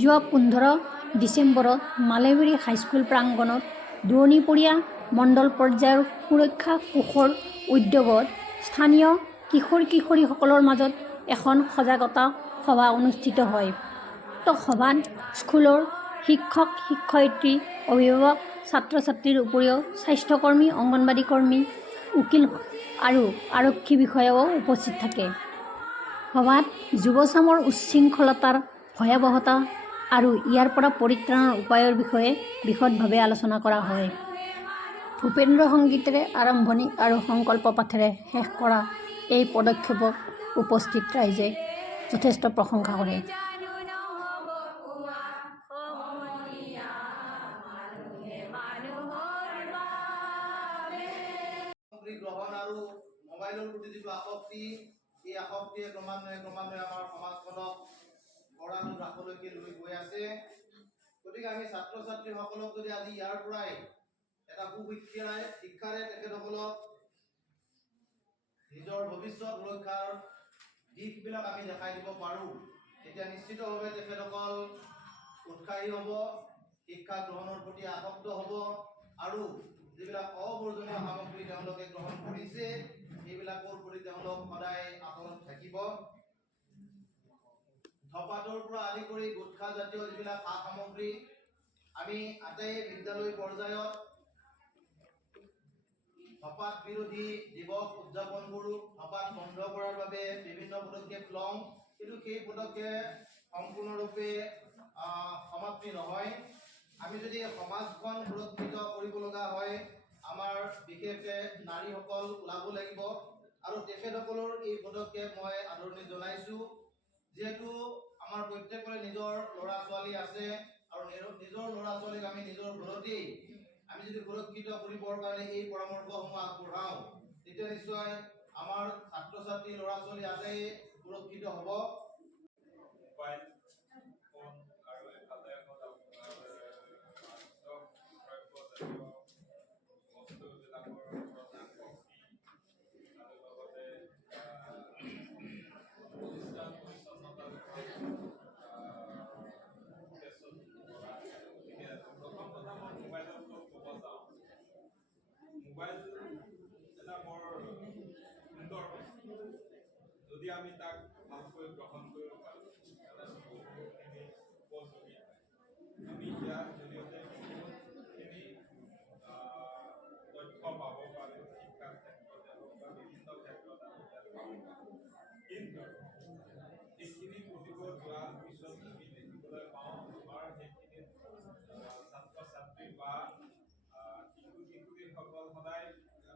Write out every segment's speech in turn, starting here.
যোৱা 15 ডিচেম্বৰত মালেবেৰী হাইস্কুল প্ৰাংগণত দূৰণিপৰীয়া মণ্ডল পৰ্যায়ৰ সুৰক্ষা কোষৰ উদ্যোগত স্থানীয় কিশোৰ-কিশোৰীসকলৰ মাজত এখন সজাগতা সভা অনুষ্ঠিত হয়। উক্ত সভাত স্কুলৰ শিক্ষক-শিক্ষয়িত্ৰী, অভিভাৱক, ছাত্ৰ-ছাত্ৰীৰ উপৰিও স্বাস্থ্যকৰ্মী, অংগনবাড়ী কৰ্মী, উকিল আৰু আৰক্ষী বিষয়াও উপস্থিত থাকে। সভাত যুৱচামৰ উচ্ছৃংখলতাৰ ভয়াৱহতা আৰু ইয়াৰ পৰা পৰিত্ৰাণৰ উপায়ৰ বিষয়ে বিশদভাৱে আলোচনা কৰা হয়। ভূপেন্দ্ৰ সংগীতেৰে আৰম্ভণি আৰু সংকল্প পাঠেৰে শেষ কৰা এই পদক্ষেপক উপস্থিত ৰাইজে যথেষ্ট প্ৰশংসা কৰে। গ্ৰহণ আৰু মোবাইলৰ প্ৰতি যিটো আসক্তি, এই আসক্তিয়ে ক্ৰমান্বয়ে আমাৰ সমাজখনক কৰাল ৰাসলৈকে লৈ গৈ আছে। গতিকে আমি ছাত্ৰ ছাত্ৰীসকলক যদি আজি ইয়াৰ পৰাই এটা শিক্ষাৰে তেখেতসকলক নিজৰ ভৱিষ্যত সুৰক্ষাৰ দিশবিলাক আমি দেখাই দিব পাৰোঁ, তেতিয়া নিশ্চিতভাৱে তেখেতসকল উৎসাহী হ'ব, শিক্ষা গ্ৰহণৰ প্ৰতি আসক্ত হ'ব আৰু যিবিলাক অপ্ৰয়োজনীয় সামগ্ৰী তেওঁলোকে গ্ৰহণ কৰিছে সেইবিলাকৰ প্ৰতি তেওঁলোক সদায় আঁতৰত থাকিব। ধপাতৰ পৰা আদি কৰি গুটখা জাতীয় যিবিলাক সামগ্ৰী আমি আটাই বিদ্যালয় পৰ্যায়ত ধপাত বিৰোধী দিৱস উদযাপন কৰোঁ। ধপাত বন্ধ কৰাৰ বাবে বিভিন্ন পদক্ষেপ লওঁ, কিন্তু সেই পদক্ষেপ সম্পূৰ্ণৰূপে সমাপ্তি নহয়। আমি যদি সমাজখন সুৰক্ষিত কৰিব লগা হয়, আমাৰ বিশেষকৈ নাৰীসকল ওলাব লাগিব আৰু তেখেতসকলৰ এই পদক্ষেপ মই আদৰণি জনাইছোঁ। যিহেতু আমাৰ প্ৰত্যেকৰে নিজৰ ল'ৰা ছোৱালী আছে আৰু নিজৰ ল'ৰা ছোৱালীক আমি নিজৰ ঘৰতেই আমি যদি সুৰক্ষিত কৰিবৰ কাৰণে এই পৰামৰ্শসমূহ আগবঢ়াওঁ, তেতিয়া নিশ্চয় আমাৰ ছাত্ৰ ছাত্ৰী ল'ৰা ছোৱালী আটাই সুৰক্ষিত হ'ব। মোবাইল এটা বৰ সুন্দৰ বস্তু, যদি আমি তাক ভালকৈ গ্ৰহণ কৰিব পাৰোঁ বহুতখিনি উপযোগী হয়। আমি ইয়াৰ জৰিয়তে বহুতখিনি তথ্য পাব পাৰোঁ, শিক্ষাৰ ক্ষেত্ৰতে হওক বা বিভিন্ন ক্ষেত্ৰত আমি ইয়াত পাব পাৰোঁ। কিন্তু এইখিনি পঢ়িব যোৱাৰ পিছত আমি দেখিবলৈ পাওঁ আমাৰ সেইখিনিত ছাত্ৰ ছাত্ৰী বা কিশোৰ-কিশোৰীসকল সদায়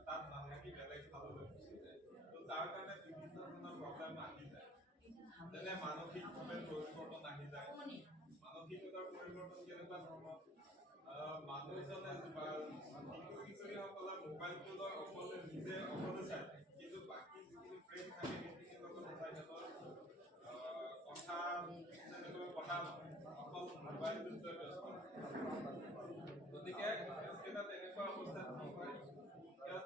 তাত নাথাকি বেলেগ ফাললৈ গুচি যায়। তো তাৰ কাৰণে বিভিন্ন ধৰণৰ প্ৰব্লেম আহি যায়, যেনে মানসিকভাৱে পৰিৱৰ্তন আহি যায়। মানসিকতাৰ পৰিৱৰ্তন কেনেকুৱা ধৰণৰ? মানুহজনে কিশোৰ-কিশোৰীসকলে মোবাইলটো লৈ অকলে চাই থাকে, কিন্তু বাকী যিখিনি ফ্ৰেণ্ড থাকে সেইখিনিৰ লগত সদায় সিহঁতৰ কথা তেনেকৈ পতা নহয়, অকল মোবাইলটোত লৈ ব্যস্ত। গতিকে এটা তেনেকুৱা অৱস্থাত কি হয়, ইয়াত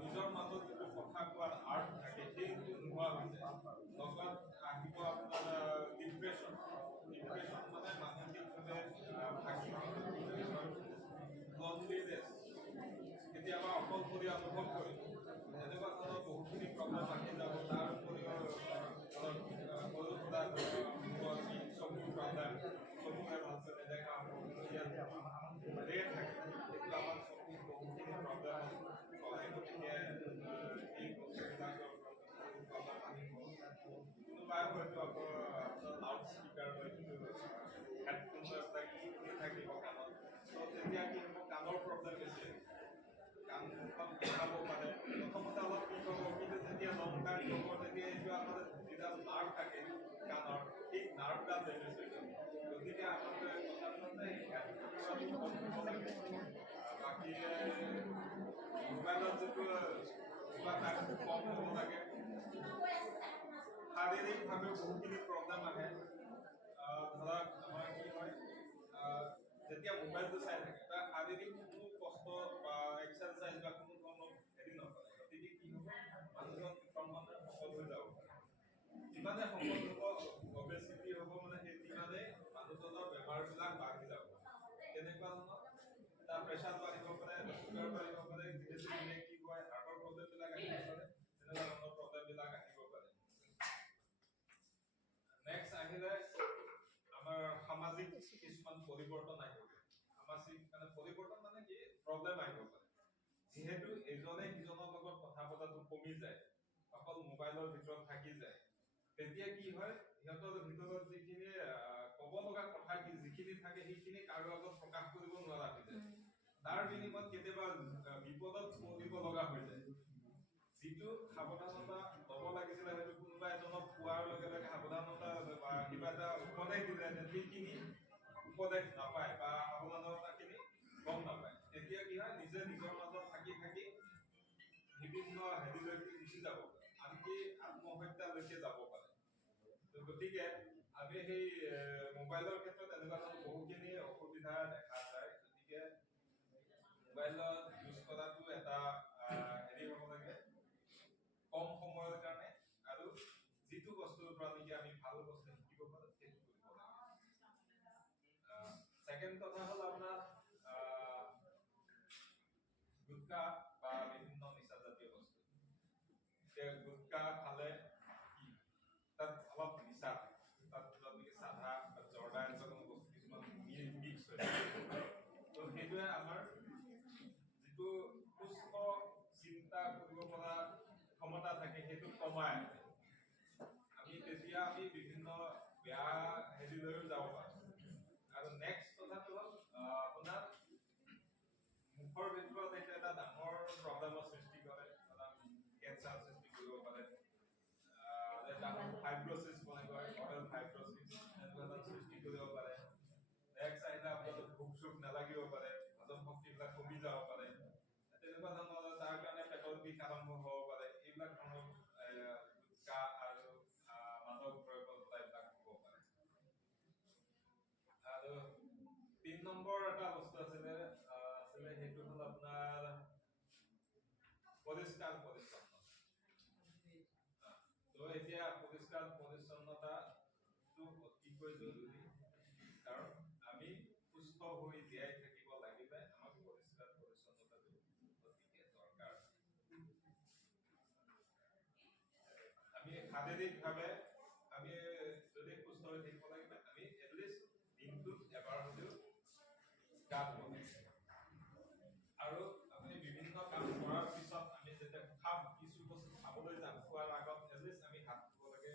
নিজৰ মাজত যিটো কথা কোৱাৰ আৰ্ট থাকে সেইটো নোহোৱা হৈ যায়। লগত আহিব আপোনাৰ ডিপ্ৰেশ্যন মানে মানসিকভাৱে ভাগি লনলিনেছ, কেতিয়াবা অকলশৰীয়া অনুভৱ কৰিব, এনেকুৱা ধৰণৰ বহুখিনি প্ৰব্লেম আহি যাব। তাৰ উপৰিও চকুৰ প্ৰব্লেম, চকুৰে ভালকৈ নেদেখা হ'ব, ইয়াত ৰেড থাকে, সেইটো আমাৰ চকুত বহুখিনি প্ৰব্লেম হয়। গতিকে এই বস্তুবিলাকৰ প্ৰব্লেম আহিব। কোনোবাই হয়তো আকৌ লাউড স্পীকাৰ লৈ হেডফোন লৈ থাকিব কাণত, তো তেতিয়া কি হ'ব, কাণৰ প্ৰব্লেম বেছি, কাণখন দেখাব পাৰে। প্ৰথমতে অলপ ঠিক হ'ব, কিন্তু যেতিয়া লং টাইম হ'ব তেতিয়া এইটো আমাৰ যিডাল নাৰ্ভ থাকে কাণৰ, সেই নাৰ্ভডাল ডেমেজ হৈ যাব। গতিকে আমাকে বাকী মোবাইলত যিটো কিবা টাইমটো কম হ'ব লাগে, শাৰীৰিকভাৱে বহুখিনি প্ৰব্লেম আহে। ধৰক আমাৰ কি হয়, যেতিয়া মোবাইলটো চাই থাকে তাৰ শাৰীৰিক কোনো কষ্ট বা এক্সাৰচাইজ বা কোনো ধৰণৰ হেৰি নকৰে, গতিকে কি হ'ব, মানুহজন ক্ৰমান্বয়ে শকত হৈ যাব পাৰে। যিমানে শকত হ'ব, অবেচিটি হ'ব, মানে সেই সিমানেই মানুহজন পৰিৱৰ্তন আহিব পাৰে সামাজিক মানে পৰিৱৰ্তন মানে কি প্ৰব্লেম আহিব পাৰে যেহেতু এজনে সিজনৰ লগত কথা পতাটো কমি যায় অকল মোবাইলৰ ভিতৰত থাকি যায় তেতিয়া কি হয় সিহঁতৰ ভিতৰত যিখিনি ক'ব লগা কথা কি যিখিনি থাকে সেইখিনি কাৰো আগত প্ৰকাশ কৰিব নোৱাৰা হৈ যায় তাৰ বিনিময়ত কেতিয়াবা বিপদত পৰিব লগা হৈ যায় যিটো সাৱধানতা ল'ব লাগিছিলে হয়তো কোনোবা এজনক কোৱাৰ লগে লগে সাৱধানতা বা কিবা এটা উপদেশ দিলে সেইখিনি উপদেশ নাপায় বা সাৱধানতাখিনি গম নাপায় তেতিয়া কি হয় নিজে নিজৰ মাজত থাকি থাকি বিভিন্ন হেৰিলৈকে গুচি যাব পাৰে আনকি আত্মহত্যালৈকে যাব পাৰে গতিকে আমি সেই মোবাইলৰ ক্ষেত্ৰত এনেকুৱা ধৰণৰ বহুখিনি অসুবিধা দেখা যায় গতিকে মোবাইলত ইউজ কৰাটো এটা হেৰি হ'ব লাগে কম সময়ৰ কাৰণে আৰু যিটো বস্তুৰ পৰা নেকি আমি ভাল বস্তু শিকিব পাৰোঁ সেইটো কৰিব লাগে সেকেন্ড কথা হ'ল আপোনাৰ গুটকা বা বিভিন্ন নিচা জাতীয় বস্তু গুটকা খালে তাত অলপ নিচা তাত নেকি চাধা বা জৰ্দা এনেকুৱা বস্তু কিছুমান মিক্স হৈ তো সেইটোৱে আমাৰ যিটো সুস্থ চিন্তা কৰিব পৰা ক্ষমতা থাকে সেইটো কমায় আমি তেতিয়া আমি বিভিন্ন বেয়া হেৰিলৈও যাব পাৰোঁ আৰু নেক্সট কথাটো হ'ল আপোনাৰ মুখৰ ভিতৰত এটা ডাঙৰ প্ৰব্লেমৰ সৃষ্টি কৰে কেঞ্চাৰ সৃষ্টি কৰিব পাৰে ফাইব্ৰছিছ বুলি কয় অৰেল ফাইব্ৰছিছ এনেকুৱা সৃষ্টি কৰিব পাৰে নেক্সট আহিলে আপোনালোক ভোক চোক নালাগিব পাৰে হজম শক্তিবিলাক কমি যাব পাৰে তেনেকুৱা ধৰণৰ তাৰ কাৰণে পেটৰ বিষ আৰম্ভ হ'ব পাৰে এইবিলাক ধৰণৰ গুটখা আৰু মাদক দ্ৰব্যৰ এইবিলাক হ'ব পাৰে আৰু 3 নম্বৰ এটা বস্তু আছিলে সেইটো হ'ল আপোনাৰ পৰিষ্কাৰ পৰিচ্ছন্নতা তো এতিয়া পৰিষ্কাৰ পৰিচ্ছন্নতাটো অতিকৈ জৰুৰী কাৰণ আমি সুস্থ হৈ জীয়াই থাকিব লাগিলে আমাক পৰিষ্কাৰ পৰিচ্ছন্নতাটো অতিকে দৰকাৰ আমি শাৰীৰিকভাৱে আমি যদি সুস্থ হৈ থাকিব লাগিলে আমি এটলিষ্ট দিনটোত এবাৰ হ'লেও গা ধুব লাগে আৰু আপুনি বিভিন্ন কাম কৰাৰ পিছত আমি যেতিয়া খাম কিছু বস্তু খাবলৈ যাম খোৱাৰ আগত এটলিষ্ট আমি হাত ধুব লাগে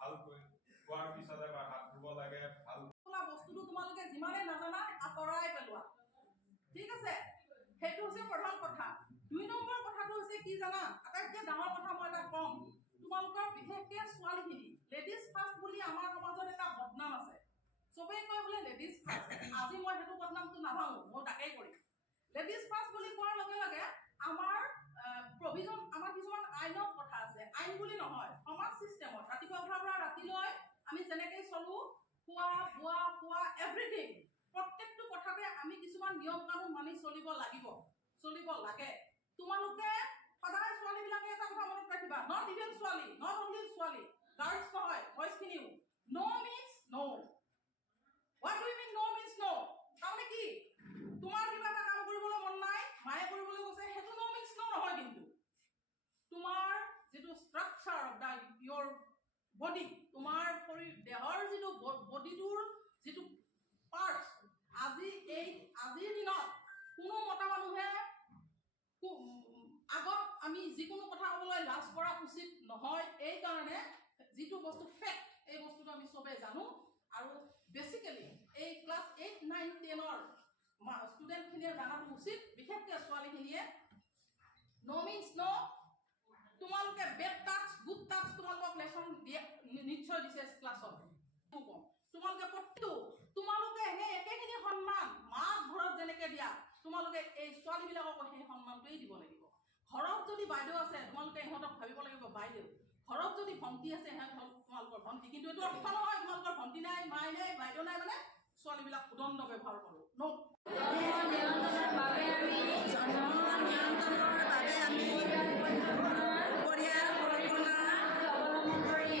ভালকৈ খোৱাৰ পিছত এবাৰ হাত ধুব লাগে ভাল বস্তুটো তোমালোকে যিমানে নাজানা আঁতৰাই পেলোৱা ঠিক আছে সেইটো হৈছে প্ৰধান কথা 2 নম্বৰ কথাটো হৈছে কি জানা আটাইতকৈ ডাঙৰ কথা মই এটা কম তোমালোকৰ বিশেষকৈ ছোৱালীখিনি লেডিজ ফাৰ্ষ্ট বুলি আমাৰ সমাজত এটা বদনাম আছে চবেই কয় বোলে লেডিজ ফাৰ্ষ্ট আজি মই সেইটো বদনামটো নাভাঙো মই তাকেই কৰিম লেডিজ ফাৰ্ষ্ট বুলি কোৱাৰ লগে লগে আমাৰ প্ৰভিজন আমাৰ কিছুমান আইনৰ কথা আছে আইন বুলি নহয় সমাজ চিষ্টেমত ৰাতিপুৱা উঠাৰ পৰা ৰাতিলৈ আমি যেনেকৈ চলো খোৱা বোৱা খোৱা এভৰিথিং প্ৰত্যেকটো কথাতে আমি কিছুমান নিয়ম কানুন মানি চলিব লাগিব চলিব লাগে তোমালোকে সদায় ছোৱালীবিলাকে এটা কথা মনত ৰাখিবা নট ইভেন ছোৱালী নট অনলি ছোৱালী গাৰ্লছ নহয় বয়জখিনিও no means no what do you mean no means no তাৰমানে কি তোমাৰ কিবা এটা কাম কৰিবলৈ মন নাই মায়ে কৰিবলৈ কৈছে সেইটো নো মিন্স নো নহয় কিন্তু তোমাৰ যিটো structure of the your body তোমাৰ দেহৰ যিটো বডিটোৰ যিটো পাৰ্টছ আজিৰ দিনত কোনো মতা মানুহে আগত আমি যিকোনো কথা ক'বলৈ লাজ কৰা উচিত নহয় এই কাৰণে যিটো বস্তু ফেক্ট এই বস্তুটো আমি চবেই জানো আৰু বেচিকেলি এই ক্লাছ 8, 9, 10ৰ ষ্টুডেণ্টখিনিয়ে জানাটো উচিত বিশেষকৈ ছোৱালীখিনিয়ে নো মিন্স নো তোমালোকে বেড টাচ গুড টাচ তোমালোকক লেচন দিয়ে নিশ্চয় দিছে ক্লাছত তোমালোকে প্ৰতিটো তোমালোকে সেই একেখিনি সন্মান মাক ঘৰত যেনেকৈ দিয়া তোমালোকে এই ছোৱালীবিলাকক সেই সন্মানটোৱেই দিব লাগিব ঘৰত যদি বাইদেউ আছে তোমালোকে ইহঁতক ভাবিব লাগিব বাইদেউ ঘৰত যদি ভণ্টি আছে সিহঁত হ'ল তোমালোকৰ ভণ্টি কিন্তু এইটো অৰ্থ নহয় তোমালোকৰ ভণ্টি নাই মাই নাই বাইদেউ নাই মানে ছোৱালীবিলাক উদণ্ড ব্যৱহাৰ কৰোঁ পৰিয়াল পৰিকল্পনা অৱলম্বন কৰি